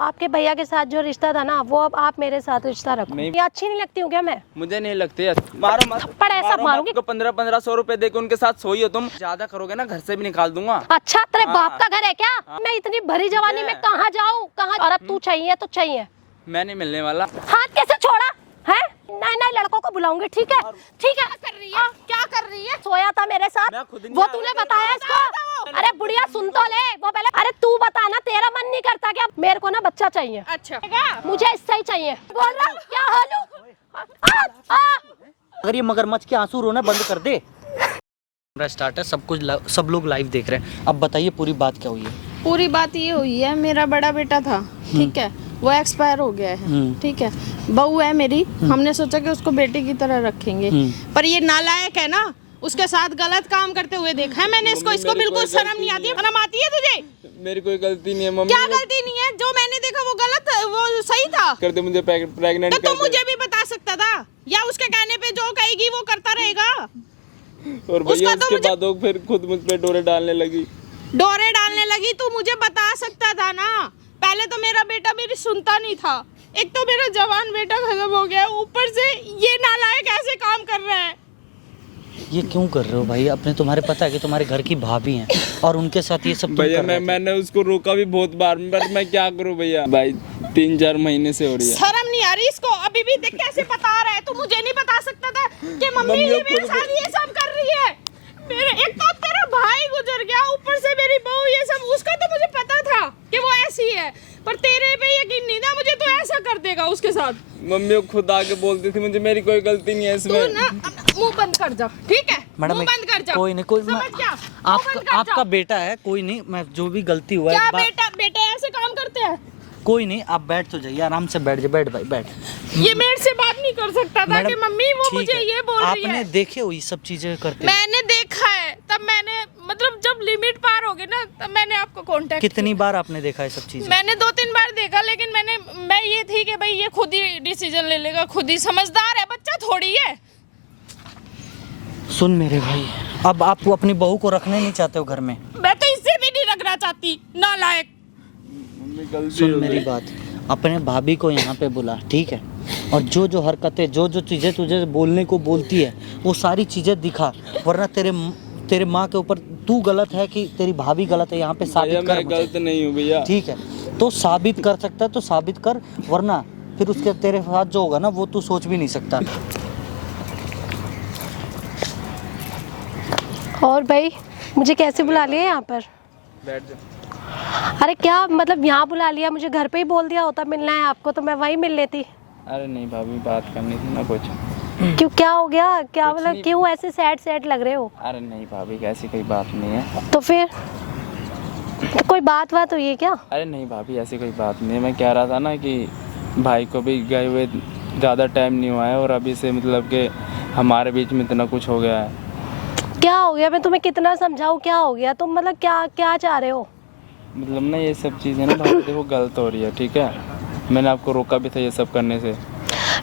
आपके भैया के साथ जो रिश्ता था ना, वो अब आप मेरे साथ रिश्ता रखो। ये अच्छी नहीं लगती हूँ क्या मैं? मुझे नहीं लगती। मारो मत, थप्पड़ ऐसा मारूंगी। 1500 रुपए देके उनके साथ सोई हो तुम। ज्यादा करोगे ना घर से भी निकाल दूंगा। अच्छा तेरे बाप का घर है क्या? मैं इतनी भरी जवानी में कहाँ जाऊँ कहाँ? और अब तू चाहिए तो चाहिए। मैं नहीं मिलने वाला। हाथ कैसे छोड़ा है? नहीं नहीं, लड़कों को बुलाऊंगी। ठीक है ठीक है। कर रही है? क्या कर रही है? सोया था मेरे साथ, वो तूने बताया इसको? अरे बुढ़िया सुन तो ले, वो पहले। अरे तू बता ना, तेरा मन नहीं करता क्या? मेरे को ना बच्चा चाहिए। अच्छा मुझे इससे ही चाहिए। बोल रहा हूँ क्या हालू? अगर ये मगरमच्छ के आंसू रोना बंद कर दे। स्टार्ट है, सब कुछ सब लोग लाइव देख रहे हैं। अब बताइए पूरी बात क्या हुई है? पूरी बात ये हुई है, मेरा बड़ा बेटा था, ठीक है, वो एक्सपायर हो गया है, ठीक है। बहू है मेरी, हमने सोचा कि उसको बेटे की तरह रखेंगे, पर ये नालायक है ना, उसके साथ गलत काम करते हुए देखा है मैंने इसको बिल्कुल शर्म नहीं आती है। शर्म आती है तुझे? मेरी कोई गलती नहीं है मम्मी। क्या गलती नहीं है? जो मैंने देखा वो गलत, वो सही था। करते मुझे प्रेग्नेंट तो तुम मुझे भी बता सकता था, या उसके कहने पे जो कहेगी वो करता रहेगा। और भैया उसके बाद वो फिर खुद मुझ पे डोरे डालने लगी। डोरे डालने लगी? तू मुझे बता सकता था ना। पहले तो मेरा बेटा मेरी सुनता नहीं था, एक तो मेरा जवान बेटा खत्म हो गया, ऊपर से ये नालायक ऐसे काम कर रहा है। ये क्यों कर रहे हो भाई? अपने तुम्हारे पता है कि तुम्हारे घर की भाभी हैं और उनके साथ ये सब भैया मैंने उसको रोका भी बहुत बार, पर मैं क्या करूं भैया? भाई 3-4 महीने से हो रही है। शर्म नहीं आ रही इसको? अभी भी देख कैसे बता रहा है। तू मुझे नहीं बता सकता था कि मम्मी ये मेरे साथ ये सब कर रही है? मेरे एक तो तेरा भाई गुजर गया, ऊपर से मेरी बहू ये सब। उसका तो मुझे पता था कि वो ऐसी है, पर तेरे पे यकीन नहीं था मुझे, तो ऐसा कर देगा उसके साथ। मम्मी वो खुद आके बोलती थी मुझे, मेरी कोई गलती नहीं है इसमें। तू ना मुंह बंद कर जा, ठीक है? मैडम मुंह बंद कर जा। कोई नहीं, कोई समझ गया? आपका बेटा है, कोई नहीं। मैं जो भी गलती हुआ क्या है, बेटा ऐसे काम करते हैं? कोई नहीं, आप बैठ तो जाइए, आराम से बैठ जाइए। बैठ भाई बैठ। ये मेरे से बात नहीं कर सकता था कि मम्मी वो मुझे ये बोल रही है। आपने देखे हुई सब चीजें करते? मैंने देखा है, तब मैंने मतलब जब लिमिट पार हो गई ना, तब मैंने आपको कांटेक्ट कितनी बार आपने देखा है सब चीजें? मैंने 2-3 बार देखा, लेकिन मैं ये थी कि भाई ये खुद ही डिसीजन ले लेगा, खुद ही समझदार है, बच्चा थोड़ी है। सुन मेरे भाई, अब आप अपनी बहू को रखने नहीं चाहते हो घर में? मैं तो इससे भी नहीं रखना चाहती, नालायक। सुन मेरी बात, अपने भाभी को यहाँ पे बुला, ठीक है? और जो जो हरकतें, जो जो चीज़ें तुझे बोलने को बोलती है, वो सारी चीज़ें दिखा, वरना तेरे माँ के ऊपर तू गलत है कि तेरी भाभी गलत है, यहाँ पे साबित कर। मैं गलत नहीं हूँ भैया। ठीक है, तो साबित कर सकता है तो साबित कर, वरना फिर उसके तेरे साथ जो होगा ना वो तू सोच भी नहीं सकता। और भाई मुझे कैसे बुला लिया यहाँ पर? बैठ जा। अरे क्या मतलब यहाँ बुला लिया? मुझे घर पे ही बोल दिया होता मिलना है आपको, तो मैं वहीं मिल लेती। अरे नहीं भाभी, बात करनी थी ना कुछ। क्यों, क्या हो गया? क्या मतलब क्यों ऐसे सैड लग रहे हो? अरे नहीं भाभी, ऐसी कोई बात नहीं है। तो फिर तो कोई बात हुई है क्या? अरे नहीं भाभी, ऐसी कोई बात नहीं है। मैं कह रहा था ना कि भाई को भी गए हुए ज़्यादा टाइम नहीं हुआ है, और अभी से मतलब कि हमारे बीच में इतना कुछ हो गया है। क्या हो गया? मैं तुम्हें कितना समझाऊं, क्या हो गया? तुम मतलब क्या चाह रहे हो? मतलब ना ये सब चीज़ें ना भाभी देखो गलत हो रही है, ठीक है? मैंने आपको रोका भी था ये सब करने से।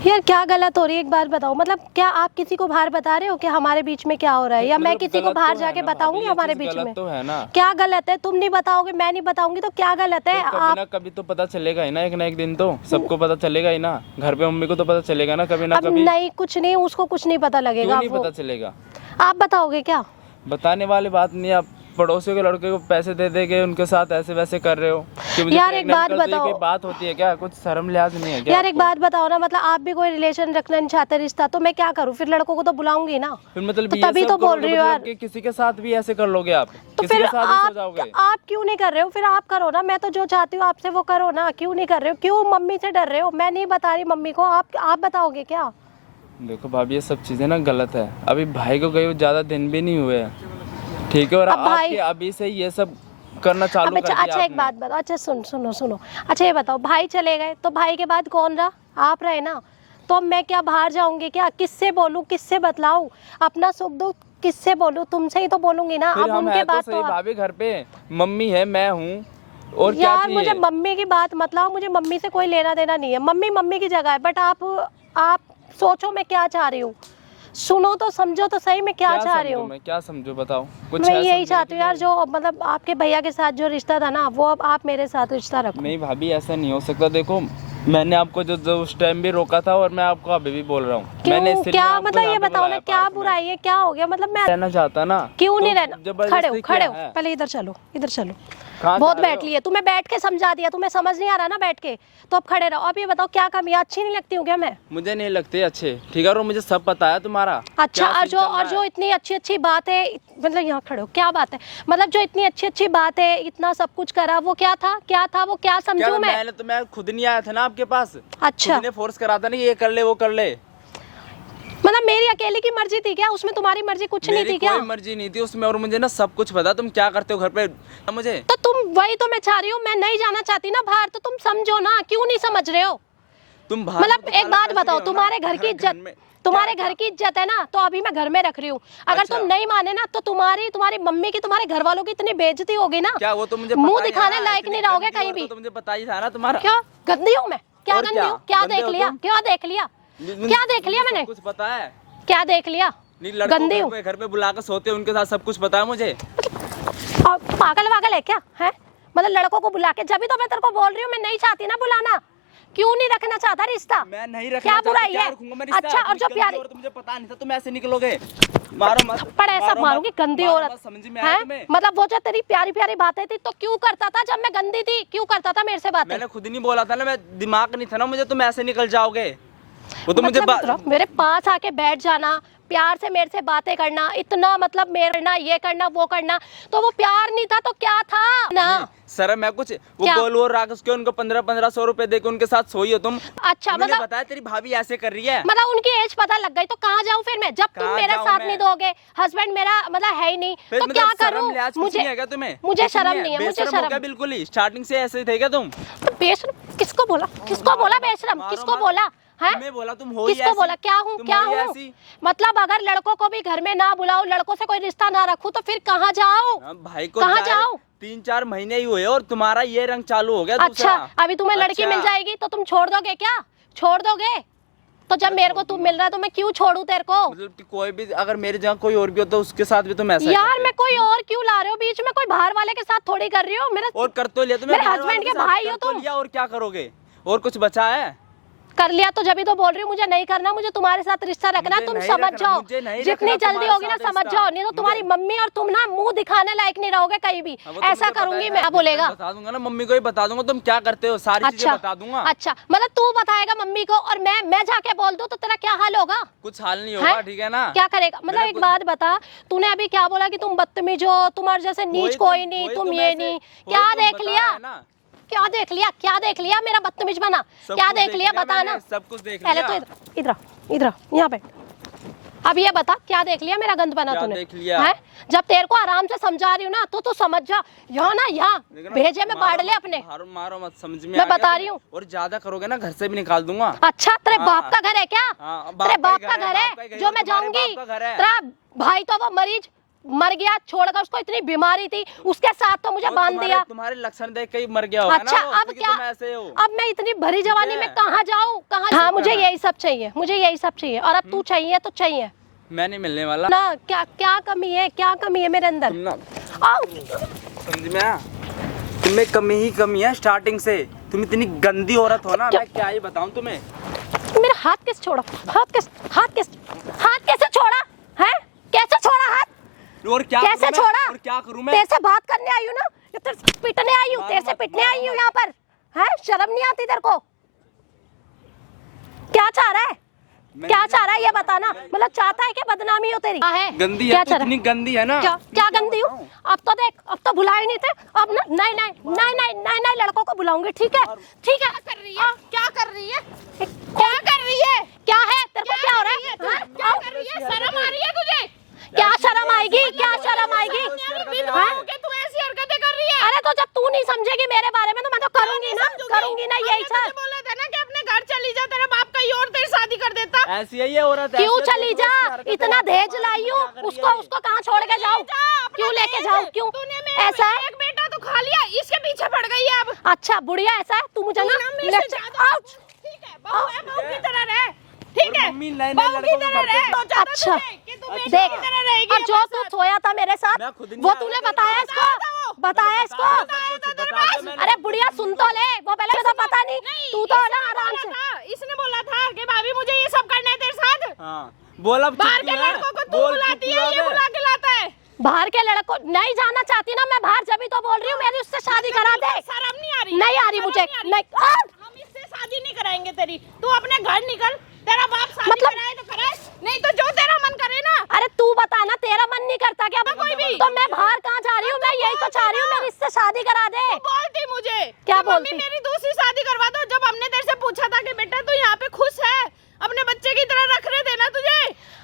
यार क्या गलत हो रही है, एक बात बताओ। मतलब क्या आप किसी को बाहर बता रहे हो कि हमारे बीच में क्या हो रहा है, या मैं किसी को बाहर जाके बताऊंगी हमारे बीच में? तो है ना। क्या गलत है? तुम नहीं बताओगे, मैं नहीं बताऊंगी, तो क्या गलत है? आप कभी तो पता चलेगा ही ना, एक ना एक दिन तो सबको पता चलेगा ही ना। घर पे मम्मी को तो पता चलेगा ना कभी ना कभी। नहीं, कुछ नहीं, उसको कुछ नहीं पता लगेगा। नहीं पता चलेगा? आप बताओगे क्या? बताने वाली बात नहीं। आप पड़ोसियों के लड़के को पैसे दे के उनके साथ ऐसे वैसे कर रहे हो कि मुझे यार एक बात बताओ। कोई बात होती है क्या? कुछ शर्म लिहाज नहीं है क्या? यार एक बात बताओ ना, मतलब आप भी कोई रिलेशन रखना नहीं चाहते, रिश्ता, तो मैं क्या करूं? फिर लड़कों को तो बुलाऊंगी ना। फिर मतलब तो तभी तो बोल रही हूँ यार। किसी के साथ भी ऐसे कर लोगे आप? तो फिर आप क्यों नहीं कर रहे हो? फिर आप करो ना, मैं तो जो चाहती हूँ आपसे वो करो ना। क्यों नहीं कर रहे हो? क्यों मम्मी से डर रहे हो? मैं नहीं बता रही मम्मी को, आप बताओगे क्या? देखो भाभी, ये सब चीजें ना गलत है। अभी भाई को गए हुए ज्यादा दिन भी नहीं हुए, ठीक है? और आपके अभी से ये सब करना चालू कर दिया। अच्छा एक बात बताओ। अच्छा सुनो। अच्छा ये बताओ, भाई चले गए तो भाई के बाद कौन रहा? आप रहे ना। तो अब मैं क्या बाहर जाऊंगी क्या? किससे बोलूं, किससे बतलाऊं अपना सुख दुख? किससे बोलूं? तुमसे ही तो बोलूंगी ना। अब उनके बाद तो भाभी घर पे मम्मी है, मैं हूँ, और क्या यार मुझे मम्मी की बात मत लाओ। मुझे मम्मी से कोई लेना देना नहीं है। मम्मी की जगह है, बट आप सोचो मैं क्या चाह रही हूँ। सुनो तो समझो तो सही, मैं क्या चाह रही समझूं हूँ। मैं क्या समझू बताओ कुछ मैं है यही समझने चाहती हूँ के यार, लिए? जो मतलब आपके भैया के साथ जो रिश्ता था ना, वो अब आप मेरे साथ रिश्ता रखो। नहीं भाभी ऐसा नहीं हो सकता। देखो मैंने आपको जो उस टाइम भी रोका था और मैं आपको अभी भी बोल रहा हूँ। मैंने क्यों, इसीलिए क्या आपको मतलब यहाँ ये पे बताओ ना, बुलाया क्या पार्क में। बुराई है, क्या हो गया, मतलब मैं रहना चाहता ना। क्यों तो नहीं रहना। जबरदस्ती खड़े हो, क्या खड़े हो, है? पहले इधर चलो, इधर चलो। कहाँ बहुत जा रहे बैठ हो? लिए, तुम्हें बैठ के समझा दिया, तुम्हें समझ नहीं आ रहा ना बैठ के, तो अब खड़े रहो। अब ये बताओ क्या कमी है, अच्छी नहीं लगती हूँ क्या मैं? मुझे नहीं लगते अच्छे, ठीक है, और मुझे सब पता है तुम्हारा। अच्छा, क्या और सीन चल रहा जो है। इतनी अच्छी अच्छी बात है, मतलब यहाँ खड़े हो, क्या बात है, मतलब जो इतनी अच्छी अच्छी बात है, इतना सब कुछ करा, वो क्या था, क्या था वो, क्या क्या समझूं मैं? मैंने तो मैं खुद नहीं आया था ना आपके पास। अच्छा, खुद ने फोर्स करा था ना, ये कर ले वो कर ले। मतलब मेरी अकेले की मर्जी थी क्या, उसमें तुम्हारी मर्जी कुछ नहीं मेरी थी क्या? कोई मर्जी नहीं थी उसमें, और मुझे ना सब कुछ पता तुम क्या करते हो घर पे मुझे। तो तुम, वही तो मैं चाह रही हूँ, मैं नहीं जाना चाहती ना बाहर, तो तुम समझो ना, क्यों नहीं समझ रहे हो? तुम बाहर मतलब तो एक काला बात फंस बताओ, रही हो ना, तुम्हारे घर की इज्जत, में। तुम्हारे क्या- घर की इज्जत है ना, तो अभी मैं घर में रख रही हूँ। अगर अच्छा। तुम नहीं माने ना, तो तुम्हारी मम्मी की, तुम्हारे घर वालों की इतनी बेइज्जती होगी ना, क्या वो तो मुझे मुंह पता ही है दिखाने ना, लायक इतनी नहीं रहोगे गंदी कहीं औरत भी। तो मुझे पता ही था ना तुम्हारा। क्या गंदी हूँ मैं, क्या और गंदी क्या? हूँ, क्या गंदे देख हो लिया, तुम? क्या देख लिया, क्या देख लिया मैंने, कुछ पता है क्या देख लिया? नहीं, लड़कों गंदी हूँ? घर पे बुला कर सोते हैं, उनके साथ सब कुछ पता है मुझे। और पागल वागल है क्या है, मतलब लड़कों को बुला के, जब भी तो मैं तेरे को बोल रही हूँ, मैं नहीं चाहती ना बुलाना, क्यों नहीं रखना चाहता रिश्ता? मैं नहीं रखना क्या चाहता, बुराई क्या है? रखूंगा मैं रिश्ता? अच्छा, और इतनी जो गंदी प्यारी, औरत मुझे पता नहीं था तुम ऐसे निकलोगे। मारो मत, थप्पड़ ऐसा मारो मत, मारूंगी, गंदी मारो औरत मत, समझ में आया है। तुम्हें? मतलब वो जो तेरी प्यारी प्यारी बातें थी, तो क्यों करता था जब मैं गंदी थी, क्यों करता था मेरे से बातें? मैंने खुद ही नहीं बोला था ना, मैं दिमाग नहीं था ना मुझे, तुम ऐसे निकल जाओगे। वो तो मुझे मतलब मेरे पास आके बैठ जाना, प्यार से मेरे से बातें करना, इतना मतलब मेरे करना, ये करना वो करना, तो वो प्यार नहीं था तो क्या था ना? शर्म है कुछ? वो क्या? गोलू और राकेश के उनको 1500 रुपए दे के उनके साथ सोई हो तुम। अच्छा, उन्होंने मतलब बताया तेरी भाभी ऐसे कर रही है। मतलब उनकी एज पता लग गई, तो कहाँ जाऊँ फिर मैं, जब तुम कहाँ मेरा जाऊँ साथ मैं? नहीं दोगे, हस्बैंड मेरा मतलब है ही नहीं, फिर तो मतलब क्या शर्म करूँ? लिहाज कुछ मुझे नहीं है क्या तुम्हें? मुझे कुछ शर्म नहीं है, मुझे बेशर्म हो शर्म। क्या बिल्कुल ही? स्टार्टिंग से ऐसे थे क्या तुम? तो बेशरम किसको बोला, किसको बोला बेशरम, मारो किसको मत। बोला है? तुम्हें बोला, तुम हो ही किसको ऐसी। बोला, क्या हूँ, तुम क्या हो ही हूँ? ऐसी। मतलब अगर लड़कों को भी घर में ना बुलाओ, लड़कों से कोई रिश्ता ना रखूं, तो फिर कहाँ जाऊँ? हाँ, भाई को कहाँ जाए, जाऊँ? 3-4 महीने ही हुए और तुम्हारा ये रंग चालू हो गया दूसरा। अच्छा, अभी तुम्हें लड़की अच्छा। मिल जाएगी तो तुम छोड़ दोगे क्या, छोड़ दोगे? तो जब मेरे को तू मिल रहा है तो मैं क्यों छोड़ू तेरे को? मतलब कि कोई भी, अगर मेरी जगह कोई और भी हो तो उसके साथ भी तुम ऐसा ही यार करते। मैं कोई और क्यों ला रहे हो बीच में, कोई बाहर वाले के साथ थोड़ी कर रही हो मेरा। और कर तो लिया तुम्हें, मेरे हस्बैंड के भाई हो तुम। लिया और क्या करोगे? और कुछ बचा है? कर लिया तो जब ही तो बोल रही हूँ, मुझे नहीं करना, मुझे तुम्हारे साथ रिश्ता रखना, मुझे तुम नहीं समझ रखना, जाओ, मुझे नहीं जितनी रखना जल्दी तुम्हारे होगी ना साथ समझ रिश्ता। जाओ, नहीं तो तुम्हारी मम्मी और तुम ना मुंह दिखाने लायक नहीं रहोगे कहीं भी। हाँ, वो तो ऐसा मुझे पता करूंगी है, मैं, अब बोलेगा। बता दूंगा ना, मम्मी को ही बता दूंगा तुम क्या करते हो, सारी चीजें बता दूंगा। अच्छा, मतलब तू बताएगा मम्मी को और मैं जाके बोल दूं तो तेरा क्या हाल होगा? कुछ हाल नहीं होगा, ठीक है ना? क्या करेगा? मतलब मेरा एक कुछ- बात बता, तूने अभी क्या बोला कि तुम बदतमीज हो, तुम्हारे जैसे नीच कोई नहीं, तुम ये नहीं, क्या देख लिया, क्या देख लिया, क्या देख लिया मेरा बदतमीज बना, क्या देख लिया बता ना। सब कुछ देख पहले लिया। तो इधर इधर यहाँ पे, अब ये बता क्या देख लिया मेरा गंद बना क्या तूने? देख लिया? हैं? जब तेरे को आराम से समझा रही हूँ ना, तो तू समझ जा, यहाँ ना यहाँ देखो ना, भेजे में बाढ़ ले अपने। मारो मत, समझ में मैं आ गया बता तुम्हें? रही हूँ। और ज्यादा करोगे ना घर से भी निकाल दूंगा। अच्छा, तेरे हाँ। बाप का घर है क्या? हाँ, तेरे बाप का घर बाप का है ही घर जो है, मैं तुम्हारे जाऊंगी? बाप का घर है। तेरा भाई तो वो मरीज मर गया, छोड़कर, उसको इतनी बीमारी थी, उसके साथ तो मुझे वो बांध दिया। तुम्हारे लक्षण देख के ही मर गया होगा अच्छा, ना वो, अब क्योंकि क्या, तुम ऐसे हो। अब मैं इतनी भरी जवानी ठीक है। में कहाँ जाऊँ, कहाँ? हाँ, मुझे यही सब चाहिए, मुझे यही सब चाहिए, और अब तू चाहिए तो चाहिए मैं नहीं मिलने वाला ना। क्या क्या कमी है, क्या कमी है मेरे अंदर? तुम ना, आओ। समझ में आया? तुम्हें कमी है स्टार्टिंग से, तुम इतनी गंदी औरत हो ना, क्या? मैं क्या ही बताऊं तुम्हें। मेरा हाथ कैसे छोड़ा, हाथ कैसे छोड़ा है, कैसे छोड़ा हाथ, और क्या कैसे करूं मैं? छोड़ा? और क्या करूं मैं? तेरे से बात करने आई हूँ ना, या तेरे से पिटने आई हूँ, तेरे से पिटने आई हूँ यहाँ पर, है? शर्म नहीं आती तेरे को? क्या चाह रहा है, क्या चाह रहा है ये बताना, मतलब चाहता है कि बदनामी हो तेरी? है गंदी क्या है, चाह तू रहा इतनी गंदी है ना। क्या क्या मैं गंदी हूँ? बताऊं? अब तो देख, अब तो बुलाए नहीं थे, अब ना नहीं लड़कों को बुलाऊंगी, ठीक है, ठीक है। कर रही है, क्या कर रही है, क्या कर रही है, क्या है तेरे को, क्या हो रहा है? हाँ? क्या कर रही है? शर्म आ रही है तुझे? क्या शर्म आएगी, क्या शर्म आएगी? विधवा हाँ? होके तू ऐसी हरकतें कर रही है? अरे तो जब तू नहीं समझेगी मेरे बारे में, तो मैं तो करूंगी ना, यही हमने तुझे बोला था ना कि अपने घर चली जा, तेरा बाप कहीं और तेरी शादी कर देता। ऐसी है ये औरत। क्यों ऐसी है, चली देखो जा? इसकी हरकतें इतना देखो, दहेज क्या लाई कर हूँ, रही है उसको ये? उसको कहाँ छोड़ के जाऊँ? क्यों लेके जाऊँ, क्यों? तूने मेरा ऐसा है? एक बेटा तो खा लिया, इसके पीछे पड़ गई है अब। अच्छा बुढ़िया, ऐसा है? तू मुझे ना मेरे से लेफ्ट ज्यादा- आउच। ठीक है, बहू है, बहू की तरह रह, ठीक है? मम्मी नए नए बहू की लड़कों तरह को रहे। घर पे- सोचा था अच्छा। तुमने कि तू बेटी देख की तरह रहेगी और जो हमारे तू साथ। सोया था मेरे साथ मैं खुद नहीं वो आया तूने था। बताया इसको, बताया इसको। अरे बुढ़िया सुन तो ले, वो पहले तो पता नहीं, तू तो ना आराम से। इसने बोला था कि भाभी मुझे ये सब करना है तेरे साथ। हाँ बोला बाहर के लड़कों को तू बुलाती है, ये बुला के लाता है। बाहर के लड़को नहीं जाना चाहती ना मैं बाहर, जब तो बोल रही हूँ मेरी उससे शादी करा दे। शर्म नहीं आ रही? नहीं आ रही मुझे, शर्म नहीं। हम इससे शादी नहीं कराएंगे तेरी। तू अपने घर निकल, तेरा बाप शादी मतलब- कराए तो कराए, नहीं तो जो तेरा मन करे ना। अरे तू बता ना, तेरा मन नहीं करता क्या? कोई भी। तो मैं बाहर कहाँ जा रही हूँ? मैं यही तो चाह रही हूँ मेरी इससे शादी करा दे। तू बोलती मुझे क्या कि मम्मी बोलती? मेरी दूसरी शादी करवा दो। जब हमने तेरे से पूछा था कि बेटा तू यहाँ पे खुश है, अपने बच्चे की तरह रखने देना तुझे।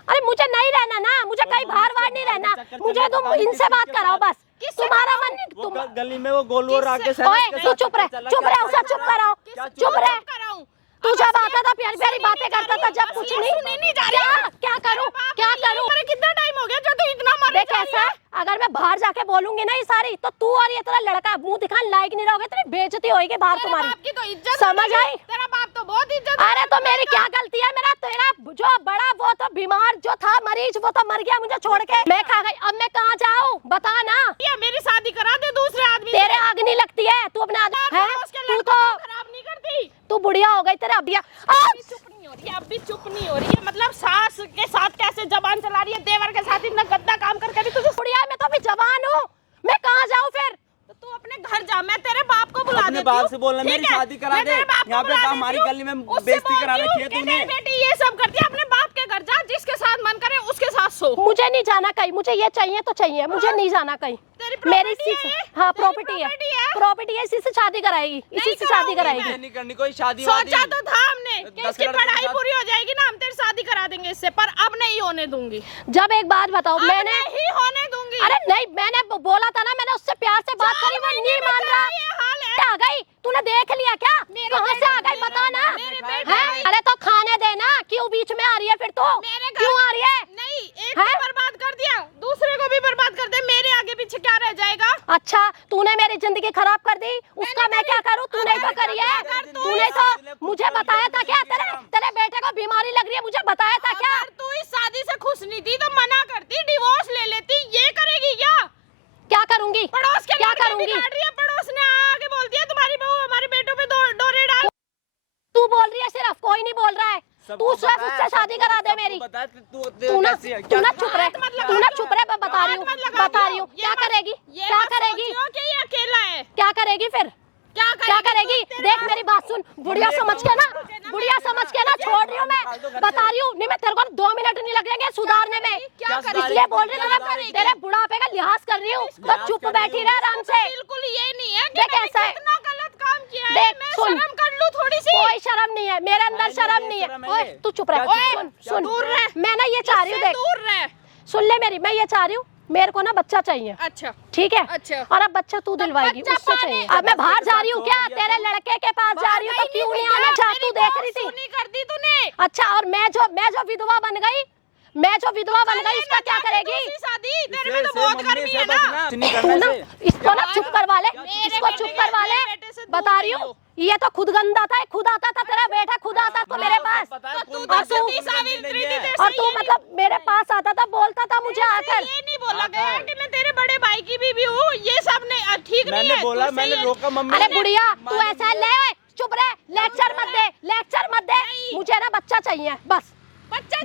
अरे मुझे नहीं रहना ना, मुझे कहीं बाहर बाहर नहीं रहना, मुझे तुम इनसे बात कराओ बस। तुम्हारा मन नहीं, वो तुम गली में वो गोलू और राकेश है ना, ओए इसके तू साथ चुप रह, चला चुप क्या रह, उसे चुप कराओ, चुप रह। कराऊं? तू जब आता था प्यारी प्यारी बातें करता था, जब कुछ नहीं। क्या करूं, क्या करूं? अरे कितना टाइम हो गया जो तू इतना मर देख ऐसा, अगर मैं बाहर जाके बोलूंगी ना ये सारी, तो तू और ये तेरा लड़का मुंह दिखाने लायक नहीं रहोगे, तेरी बेइज्जती होगी बाहर तुम्हारी। बाप की तो इज्जत समझ होगी। आई? तेरा बाप तो बहुत इज्जत अरे तो मेरी क्या गलती है? मेरा तेरा जो बड़ा वो तो बीमार जो था मरीज, वो तो मर गया मुझे छोड़ के, मैं खा गई। अब मैं कहाँ जाऊँ बता ना? या मेरी शादी करा दे दूसरे आदमी से। तेरे आग नहीं लगती है, तू अपने आदमी है, उसके तू लड़कों तो को खराब नहीं करती। तू बुढ़िया हो गई, तेरा अबिया चुप नहीं हो रही है, अब भी चुप नहीं हो रही है। मतलब सास के साथ कैसे जबान चला रही है, देवर के साथ इतना गंदा काम करके भी तुझे। बुढ़िया है, मैं तो अभी जवान हूँ, मैं कहाँ जाऊँ फिर? तो तू अपने घर जा, मैं तेरे बाप को बुला अपने देती बाप हूँ। से बोलना ठीक मेरी है? शादी करा मैं दे। तेरे बाप को यहाँ पे बुला हमारी देती हूँ। गली में उससे बेइज्जती करा बोलती रखी है हूँ कि तूने। नहीं बेटी ये सब करती है, अपने बाप के घर जा, जिसके साथ मन करे उसके साथ सो। मुझे नहीं जाना कहीं, मुझे ये चाहिए तो चाहिए, मुझे नहीं जाना कहीं। तेरी मेरी property इसी है ये? हाँ तेरी प्रॉपर्टी है, property है? प्रॉपर्टी है, इसी से शादी कराएगी, इसी से शादी कराऊंगी कराएगी। मुझे नहीं करनी कोई शादी सोचा तो था हमने कि 10 इसकी लड़कों के पढ़ाई साथ- पूरी हो जाएगी ना, हम तेरी शादी करा देंगे इससे, पर अब नहीं होने दूंगी। जब एक बात बताओ, अब मैंने नहीं होने दूंगी। अरे नहीं, मैंने बोला था ना, मैंने उससे प्यार से बात करी, वो नहीं मान रहा। ये हाल है। आ गई, तूने देख लिया क्या? कहाँ से आ गई बता ना? मेरे बेटे हैं? अरे तो खाने देना, क्यों बीच में आ रही है फिर? तो मेरे घर क्यों आ रही है? नहीं, एक हैं? को बर्बाद कर दिया, दूसरे को भी बर्बाद कर दे, मेरे आगे पीछे क्या रह जाएगा? अच्छा तूने मेरी जिंदगी खराब कर दी, उसका मैं क्या करूं? तूने तो करी है, तूने तो मुझे बताया था क्या? तेरे तेरे बेटे को बीमारी लग रही है, मुझे बताया था क्या? अगर तू इस शादी से खुश नहीं थी तो मना करती, डिवोर्स ले लेती। ये करेगी क्या? क्या करूंगी? पड़ोस के क्या लड़के भी करूंगी? काट रही है, पड़ोस ने आके बोलती है तुम्हारी बहू हमारे बेटों पे डोरे डाल। तू बोल रही है सिर्फ, कोई नहीं बोल रहा है। तू सिर्फ उससे शादी करा दे मेरी। तू ना चुप रह, तू ना चुप रह, मैं बता रही हूँ, बता रही हूँ। क्या करेगी? क्या करेगी? कि ये अकेला है? क्या करेगी फिर? क्या करेगी? देख मेरी बात सुन, बुढ़िया समझ के ना, बुढ़िया समझ के ना छोड़ रही हूँ मैं, बता रही हूँ। नहीं मैं तेरे को 2 मिनट नहीं लगेंगे सुधारने में, इसलिए बोल रही हूँ ना, तेरे बुढ़ापे का लिहाज कर रही हूँ, तो चुप बैठी रह आराम से। बिल्कुल ये नहीं है कि देख मैंने ऐसा है। कितना गलत काम किया है। देख, मैं सुन। शर्म कर लूं थोड़ी सी। कोई शर्म नहीं है मेरे अंदर, शर्म नहीं है। ओए तू चुप रह, सुन सुन, दूर रह। मैं ना ये चाह रही हूँ, इससे देख दूर रह। सुन ले मेरी, मैं ये चाह रही हूँ, मेरे को ना बच्चा चाहिए, अच्छा ठीक है? अच्छा। और अब बच्चा तू दिलवाएगी, बच्चा उससे पाने चाहिए। अब मैं बाहर जा रही हूँ क्या? तेरे लड़के के पास जा रही हूँ, तो क्यों नहीं आना? जा, तू देख रही थी। सुनी कर दी तूने। अच्छा, और मैं जो विधवा बन गई, मैं जो विधवा बन गई, उसका क्या करेगी? दूसरी शादी तेरे में तो बहुत गर्मी है ना। तू ना इसको ना चुप करवा ले, इसको चुप करवा ले, बेटे से दूर बता रही हूँ। ये तो खुद गंदा था, खुद आता था, तेरा बेटा खुद आता तो मेरे पास, तू और तो तू सती सावित्री थी, तेरे और से तू ये मतलब मेरे पास आता था, बोलता था मुझे आकर। ये नहीं बोला गया कि मैं तेरे बड़े भाई की बीवी हूँ। ये सब ने ठीक नहीं मैंने है। बोला, तुझसे मैंने ये- रोका मम्मी अरे ने। बुढ़िया तू ऐसा है, ले चुप रह, लेक्चर मत दे, लेक्चर मत दे। मुझे ना बच्चा चाहिए, बस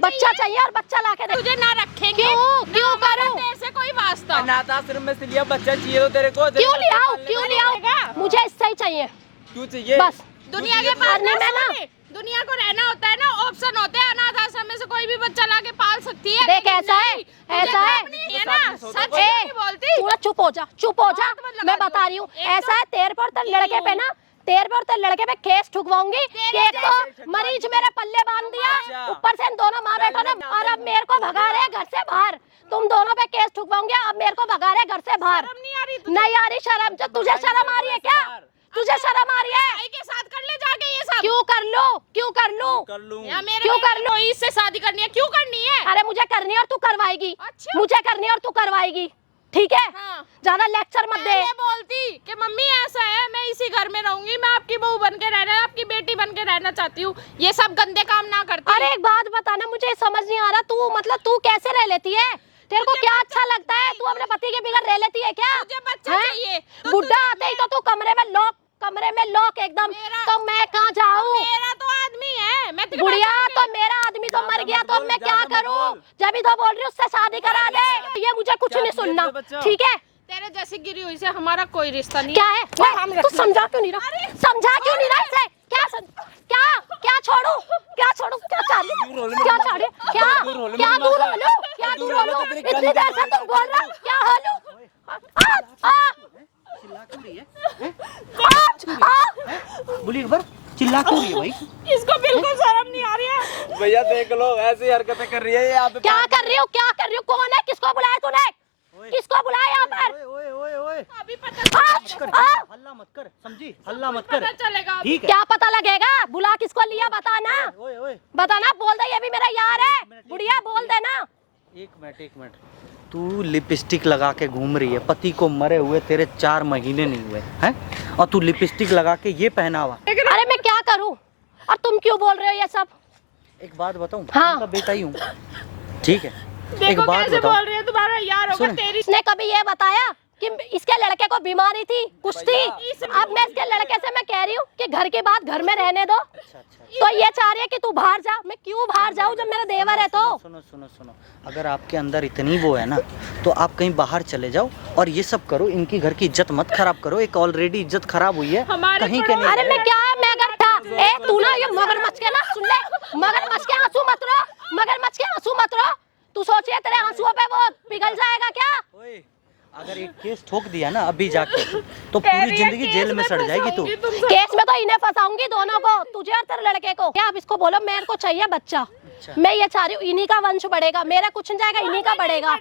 बच्चा चाहिए, और बच्चा लाके दे। तुझे ना रखेंगे। क्यों ना करूं? तेरे से कोई वास्ता। अनाथ आश्रम में से लिया बच्चा चाहिए तो तेरे को क्यों ले आओ, क्यों ले आओ? मुझे इससे ही चाहिए, क्यों चाहिए? बस। दुनिया के पास नहीं, मैं ना- दुनिया को रहना होता है ना, ऑप्शन होते हैं। अनाथ आश्रम में से कोई भी बच्चा लाके पाल सकती है। देख लेकिन ऐसा है, नहीं, तुझे ऐसा है। दम नहीं है ना, सच ए, नहीं बोलती। तू ना चुप हो जा, चुप हो जा। बात मत लगा मैं दो। बता रही हूँ, एक ऐसा है, तेरे पर तेरे लड़के पे ना, तेरे पर तेरे लड़के पे केस ठुकवाऊंगी कि एक तो मरीज मेरे पल्ले बांध दिया, ऊपर से इन दोनों माँ बेटों ने, और अब मेरे को भगा रहे हैं घर से बाहर। तुम दोनों पे केस ठुकवाऊंगी, अब मेरे को भगा रहे हैं घर से बाहर। शर्म नहीं आ रही तुझे? नहीं आ रही शर्म? जो तुझे शर्म आ रही है क्या? तुझे शर्म आ रही है? भाई के साथ कर ले जाके ये सब। क्यों कर लो, क्यों कर लूं? कर लूं। या मेरे क्यों बेटे कर लो? को इससे शादी करनी है, क्यों करनी है? अरे मुझे करनी है और तू करवाएगी, अच्छा। मुझे करनी है और तू करवाएगी, ठीक है? हाँ। ज्यादा लेक्चर मत दे। पहले बोलती कि मम्मी ऐसा है, मैं इसी घर में रहूंगी, मैं आपकी बहू बन के रहना है, आपकी बेटी बन के रहना रहना चाहती हूँ, ये सब गंदे काम ना करती। अरे एक बात बताना, मुझे समझ नहीं आ रहा, तू मतलब तू कैसे रह लेती है? तेरे को क्या अच्छा लगता है? तू अपने पति के बिगड़ रह लेती है क्या? मुझे बच्चा हैं? चाहिए तो बुढ़ा आते ही तो तू कमरे में लॉक एकदम, तो मैं कहाँ जाऊँ? मेरा तो आदमी है, मैं तेरे बुढ़िया बात तो मेरा आदमी तो मर गया, तो मैं क्या करूँ? जब भी तो बोल रही हूँ उससे शादी करा दे, ये मुझे कुछ नहीं सुनना, ठीक है? तेरे जैसी गिरी हुई से हमारा कोई रिश्ता नहीं क्या है? तू समझा क्यों नहीं रहा? समझा क्यों नहीं रहा इसे? क्या छोड़ू? क्या चाह रही? क्या दूर हो लो? इतनी देर से तुम बोल रहे हो, क्या हालू? बोलिए एक बार, चिल्ला क्यों रही है भाई? इसको बिल्कुल शर्म नहीं आ रही है। भैया देख लो, ऐसी हरकतें कर रही है ये यहाँ पे। क्या कर रही हो? कौन है? किसको बुलाया तूने? किसको बुलाया यहाँ पर? ओए अभी पता हल्ला मत कर, समझी? हल्ला मत कर, चलेगा। ठीक है? क्या पता लगेगा? बुला किसको लिया बताना, ओए बताना, बोल दे ये भी मेरा यार है, बुढ़िया बोल देना। एक मिनट, तू लिपस्टिक लगा के घूम रही है, पति को मरे हुए तेरे 4 महीने नहीं हुए हैं, और तू लिपस्टिक लगा के ये पहनावा। अरे मैं क्या करूं? और तुम क्यों बोल रहे हो ये सब? एक बात बताऊं, हाँ। उनका बेटा ही हूँ, ठीक है? एक देखो बात कैसे बताऊं, बोल रही है, तुम्हारा यार होगा सुन। तेरी। इसने कभी ये बताया कि इसके लड़के को बीमारी थी, कुछ थी? अब मैं इसके लड़के से मैं कह रही हूँ कि घर की बात घर में रहने दो, तो ये चाह रही है कि तू बाहर जा। मैं क्यों बाहर जाऊँ जब मेरा देवर है? तो सुनो, अगर आपके अंदर इतनी वो है ना, तो आप कहीं बाहर चले जाओ और ये सब करो, इनकी घर की इज्जत मत खराब करो, एक ऑलरेडी इज्जत खराब हुई है हमारे कहीं के नहीं। अरे मैं अगर था, तू ना ये मगरमच्छ के ना सुन ले, मगरमच्छ के आंसू मत रो, तू सोचिए तेरे आंसुओं पे वो पिघल जाएगा क्या? ओए, अगर एक केस ठोक दिया ना अभी जाके, तो पूरी जिंदगी जेल में सड़ जाएगी तू। केस में तो इन्हें फंसाऊंगी दोनों को, तुझे और तेरे लड़के को। क्या अब इसको बोलो मेरे को चाहिए बच्चा, मैं ये चाह रही हूँ, इन्हीं का वंश बढ़ेगा, मेरा कुछ नहीं जाएगा, इन्हीं का बढ़ेगा।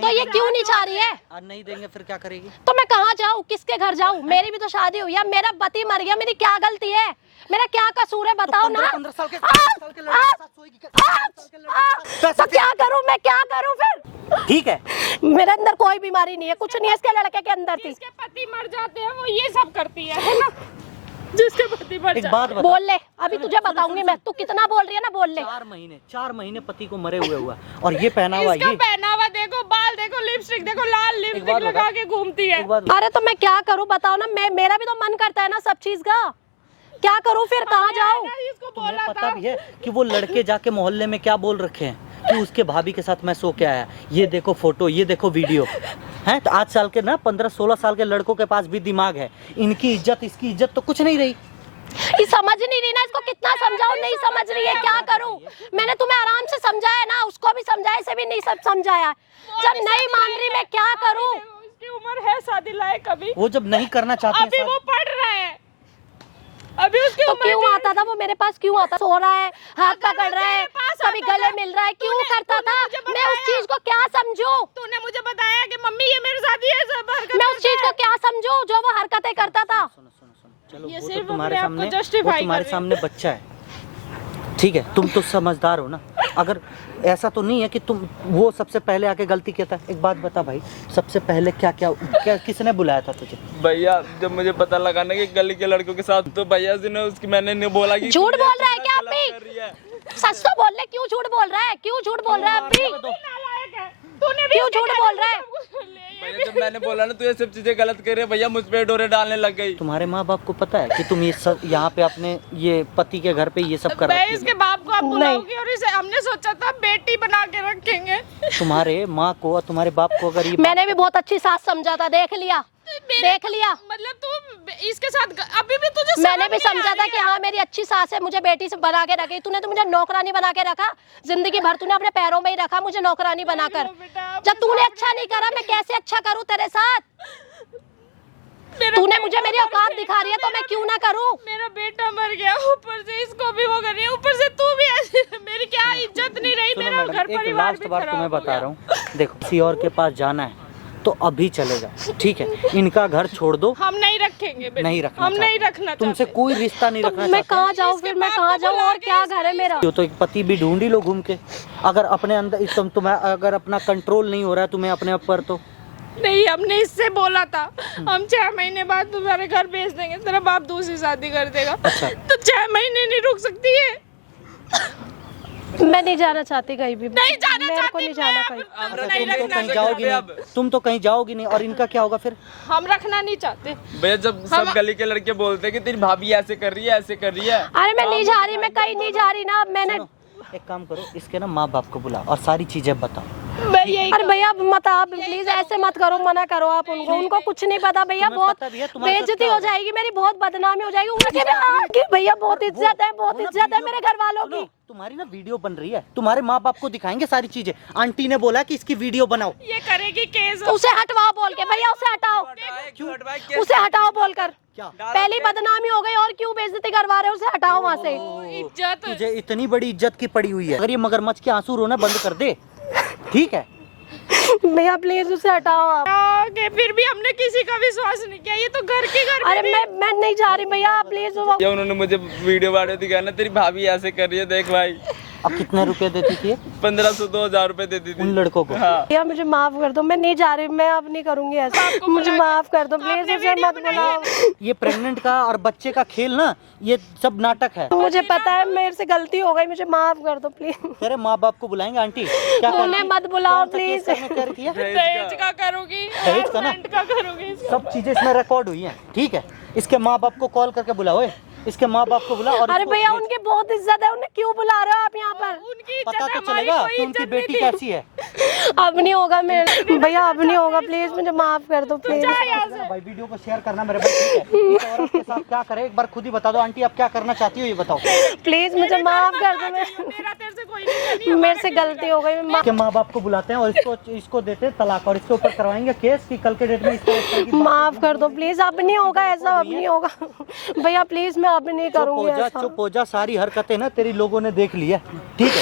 तो ये क्यों नहीं चाह रही है? और नहीं देंगे फिर क्या करेगी? तो मैं कहाँ जाऊँ, किसके घर जाऊँ? मेरी भी तो शादी हुई है, मेरा पति मर गया, मेरी क्या गलती है? मेरा क्या कसूर है बताओ ना? 15 साल के लड़के के साथ सोएगी क्या? तो क्या करूँ मैं, क्या करूँ फिर? ठीक है, मेरे अंदर कोई बीमारी नहीं है, कुछ नहीं है, इसके लड़के के अंदर थी। जिसके पति मर जाते हैं वो ये सब करती है ना? जिसके पति मर एक जाते बात बता, बोल ले, अभी तुझे बताऊंगी मैं, तू कितना बोल रही है ना, बोल ले। 4 महीने पति को मरे हुए हुआ, और ये पहनावा, इसका ये पहनावा देखो, बाल देखो, लिपस्टिक देखो, लाल लिपस्टिक बात लगा बता। के घूमती है। एक बात अरे तो मैं क्या करूँ बताओ ना, मेरा भी तो मन करता है ना सब चीज का, क्या करूँ फिर? कहाँ जाऊँ? इसको तुम्हें बोला पता था भी है कि वो लड़के जाके मोहल्ले में क्या बोल रखे हैं कि उसके भाभी के साथ मैं सो के आया, ये देखो फोटो, ये देखो वीडियो है। तो 8 साल के ना 15-16 साल के लड़कों के पास भी दिमाग है, इनकी इज्जत इसकी इज्जत तो कुछ नहीं रही। ये समझ नहीं रही ना, इसको कितना समझाऊं, नहीं समझ रही है, क्या करूं? मैंने तुम्हें आराम से समझाया ना, उसको भी समझाया, इसे भी नहीं सब समझाया, जब नहीं मान रही मैं क्या करूं? उसकी उम्र है शादी लायक अभी, वो जब नहीं करना चाहती अभी वो पढ़ रहा है, अभी उसकी तो उम्र क्यों आता था वो मेरे पास? क्यों आता? सो रहा है, हाथ पकड़ रहा है, कभी गले मिल रहा है, क्यों करता था? मैं उस चीज को क्या समझूं? तूने मुझे बताया कि मम्मी ये मेरे साथ ये सब हरकत मैं उस चीज को क्या समझूं जो वो हरकतें करता था? चलो ये वो सिर्फ तो तुम्हारे अपने आप को सामने, justify वो तुम्हारे कर रही सामने बच्चा है, ठीक है? तुम तो समझदार हो ना, अगर ऐसा तो नहीं है कि तुम वो सबसे पहले आके गलती किया था। एक बात बता भाई, सबसे पहले क्या किसने बुलाया था तुझे? भैया जब मुझे पता लगा ना कि गली के लड़कों के साथ, तो भैया जी ने उसकी, मैंने नहीं बोला कि झूठ बोल रहा है क्या गलत अभी? कर रही है। सच तो बोल ले, क्यों झूठ बोल रहा है? क्यों झूठ बोल रहा है अभी? नालायक है, तूने भी क्यों उसके झूठ कहने बोल पे रहा है? सब कुछ ले लिया। भैया जब मैंने बोला ना तू ये सब चीजें गलत कर रही है, भैया मुझ पे डोरे डालने लग गई। तुम्हारे माँ बाप को पता है कि तुम ये सब यहाँ पे अपने ये पति के घर पे ये सब कर मैं रही इसके बाप को अब बुलाऊंगी और इसे हमने सोचा था बेटी बना के रखेंगे। तुम्हारे माँ को और तुम्हारे बाप को अगर ये मैंने भी बहुत अच्छी सास समझा था, देख लिया। मतलब तू इसके साथ अभी भी तुझे मैंने भी समझा था कि हाँ मेरी अच्छी सास है, मुझे बेटी से बना के रखी। तूने तो मुझे नौकरानी बना के रखा, जिंदगी भर तूने अपने पैरों में ही रखा मुझे नौकरानी बनाकर। जब तूने अच्छा नहीं करा, मैं कैसे अच्छा करूँ तेरे साथ? तूने मुझे मेरी औकात दिखा रही है तो मैं क्यों ना करूँ? मेरा बेटा मर गया, ऊपर से इसको भी वो कर रही है, ऊपर से तू भी ऐसी, मेरी क्या इज्जत नहीं रही, सुनो मेरा मैडम, घर एक परिवार लास्ट भी बार खराब तुम्हें हो बता गया। रहा हूँ, देखो किसी और के पास जाना है तो अभी चलेगा, ठीक है? इनका घर छोड़ दो, हम नहीं रखेंगे बेटा, नहीं रखना हम नहीं चाहते। रखना तुमसे चाहते। कोई रिश्ता नहीं रखना मैं चाहते। कहाँ जाऊँ फिर? मैं कहाँ जाऊँ? और क्या घर है मेरा? तो एक पति भी ढूंढ ही लो घूम के, अगर अपने अंदर तुम्हें अगर अपना कंट्रोल नहीं हो रहा है तुम्हें अपने ऊपर, तो नहीं, हमने इससे बोला था हम 6 महीने बाद तुम्हारे घर भेज देंगे, तेरा बाप दूसरी शादी कर देगा। अच्छा। तो 6 महीने नहीं रुक सकती है? मैं नहीं जाना चाहती कहीं भी, नहीं जाना मेरे को चाहती नहीं जाना मैं कहीं। अब अच्छा, नहीं तुम तो रखना कहीं जाओगी नहीं, तुम तो कहीं जाओगी नहीं, और इनका क्या होगा फिर? हम रखना नहीं चाहते। भैया जब सब गली के लड़के बोलते हैं कि तेरी भाभी ऐसे कर रही है, ऐसे कर रही है। अरे मैं नहीं जा रही, मैं कहीं नहीं जा रही ना। मैंने सुनो, एक काम करो, इसके ना माँ बाप को बुलाओ और सारी चीजें बताओ। मैं यही अरे भैया मत, आप प्लीज ऐसे मत करो, मना करो आप उनको, उनको कुछ नहीं पता भैया। तुम्हें बहुत पता भी है तुम्हारे साथ बेइज्जती क्या हो होगा? जाएगी मेरी, बहुत बदनामी हो जाएगी उनकी भी आपकी। भैया बहुत इज्जत है, बहुत वो ना इज्जत है वीडियो- मेरे घर वालों सुनो, की। तुम्हारी ना वीडियो बन रही है, तुम्हारे माँ बाप को दिखाएंगे सारी चीजें। आंटी ने बोला कि इसकी वीडियो बनाओ। ये करेगी केस। उसे हटवाओ बोल के, भैया उसे हटाओ, उसे हटाओ बोलकर। क्या पहली बदनामी हो गई और क्यों बेइज्जती करवा रहे हो? उसे हटाओ वहाँ से। इज्जत तुझे इतनी बड़ी इज्जत की पड़ी हुई है, अगर ये मगरमच्छ के आंसू रोना बंद कर दे, ठीक है? भैया प्लीज उसे हटाओ आप। के फिर भी हमने किसी का विश्वास नहीं किया। ये तो घर के घर अरे मैं नहीं जा रही भैया, प्लीज। या उन्होंने मुझे वीडियो वाडियो दिखाया ना, तेरी भाभी ऐसे कर रही है, देख भाई। अब कितने रुपए देती थी ये 1500 2000 रुपए देती थी उन लड़कों को? हाँ। भैया मुझे माफ कर दो, मैं नहीं जा रही, मैं अब नहीं करूंगी ऐसा। मुझे माफ कर दो प्लीज, उसे मत बुलाओ। ये प्रेग्नेंट का और बच्चे का खेल ना, ये सब नाटक है। मुझे पता है मेरे से गलती हो गई, मुझे माफ कर दो प्लीज। तेरे माँ बाप को बुलाएंगे आंटी? क्या उन्हें मत बुलाओ प्लीज। दहेज का करूंगी, दहेज का ना? husband का करूंगी। सब चीजें इसमें रिकॉर्ड हुई हैं, ठीक है? इसके माँ बाप को कॉल करके बुलाओ, इसके माँ बाप को बुला। और अरे इसको भैया भेज। उनकी बहुत इज्जत है, उन्हें क्यों बुला रहे हो आप यहाँ पर? उनकी इज्जत पता है, तो हमारी चलेगा कोई कि उनकी इज्जत बेटी नहीं थी। कैसी है। अब नहीं होगा मेरे भैया, अब नहीं होगा प्लीज, मुझे माफ कर दो प्लीज। भाई वीडियो को शेयर करना मेरे भाई, ठीक है? इस औरत के साथ क्या करे एक बार खुद ही बता दो। आंटी आप क्या करना चाहती हो ये बताओ। प्लीज मुझे माफ कर दो। मेरा तेरे से कोई नहीं। मेरे से गलती हो गई, मैं इसके माँ बाप को बुलाते हैं और इसको देते हैं तलाक, और इसके ऊपर करवाएंगे केस कि कल के डेट में इस तरह की माफ कर दो प्लीज, अब नहीं होगा ऐसा, अब नहीं होगा भैया प्लीज, मैं अब नहीं करूंगी ऐसा। चुप हो जा, सारी हरकतें ना तेरी लोगों ने देख ली है, ठीक है?